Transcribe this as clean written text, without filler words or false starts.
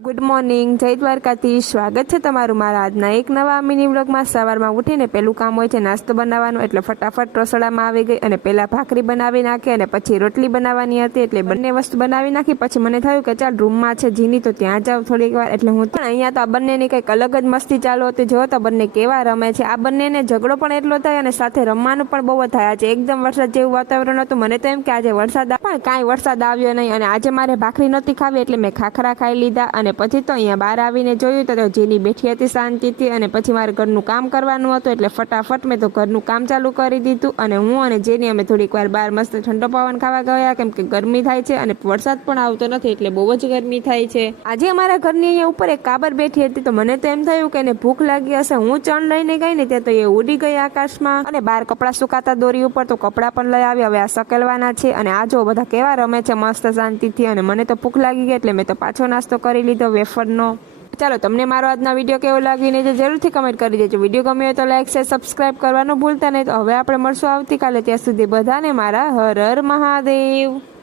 Good morning, જય દ્વારકાધીશ। સ્વાગત છે તમારું મારા આજના એક નવા મિની વ્લોગમાં। સવારમાં ઉઠીને પહેલું કામ હોય છે નાસ્તો બનાવવાનું, એટલે ફટાફટ રસોડામાં આવી ગઈ અને પહેલા ભાખરી બનાવી નાખી અને પછી રોટલી બનાવવાની હતી, એટલે બંને વસ્તુ બનાવી નાખી। પછી મને થયું કે ચાલ રૂમમાં છે જીની તો ત્યાં જાઉં થોડીક વાર, એટલે હું પણ અહીંયા તો આ બંનેની કંઈક અલગ જ મસ્તી ચાલુ હતી। જો તો બંને કેવા રમે છે, આ બંનેને ઝઘડો પણ એટલો થાય અને સાથે રમવાનું પણ બહુ થાય। આજે એકદમ વરસાદ જેવું વાતાવરણ હતું, મને તો એમ કે આજે વરસાદ પણ કાંઈ વરસાદ આવ્યો નહીં અને આજે મારે ભાખરી નહોતી ખાવી, એટલે મેં ખાખરા ખાઈ લીધા। અને પછી તો અહીંયા બહાર આવીને જોયું તો જીની બેઠી હતી શાંતિથી, અને પછી મારે ઘરનું કામ કરવાનું હતું, એટલે ફટાફટ મેં તો ઘરનું કામ ચાલુ કરી દીધું। અને હું અને જેની અમે થોડીક વાર બહાર મસ્ત ઠંડો પવન ખાવા ગયા, કેમ કે ગરમી થાય છે અને વરસાદ પણ આવતો નથી, એટલે બહુ જ ગરમી થાય છે। આજે અમારા ઘરની અહીંયા ઉપર એક કાબર બેઠી હતી, તો મને તો એમ થયું કે એને ભૂખ લાગી હશે। હું ચણ લઈને ગઈ ને ત્યાં તો એ ઉડી ગઈ આકાશમાં, અને બહાર કપડાં સુકાતા દોરી ઉપર તો કપડાં પણ લઈ આવી, હવે આ સકેલવાના છે। અને આ જો બધા કેવા રમે છે મસ્ત શાંતિથી, અને મને તો ભૂખ લાગી ગઈ એટલે મેં તો પાછો નાસ્તો કરી લીધો વેફરનો। ચાલો, તમને મારો આજનો વિડીયો કેવો લાગ્યો ને જરૂરથી કમેન્ટ કરી દેજો। વિડીયો ગમ્યો હોય તો લાઈક શેર સબસ્ક્રાઇબ કરવાનું ભૂલતા નહીં। તો હવે આપણે મળશું આવતીકાલે, ત્યાં સુધી બધાને મારા હર હર મહાદેવ।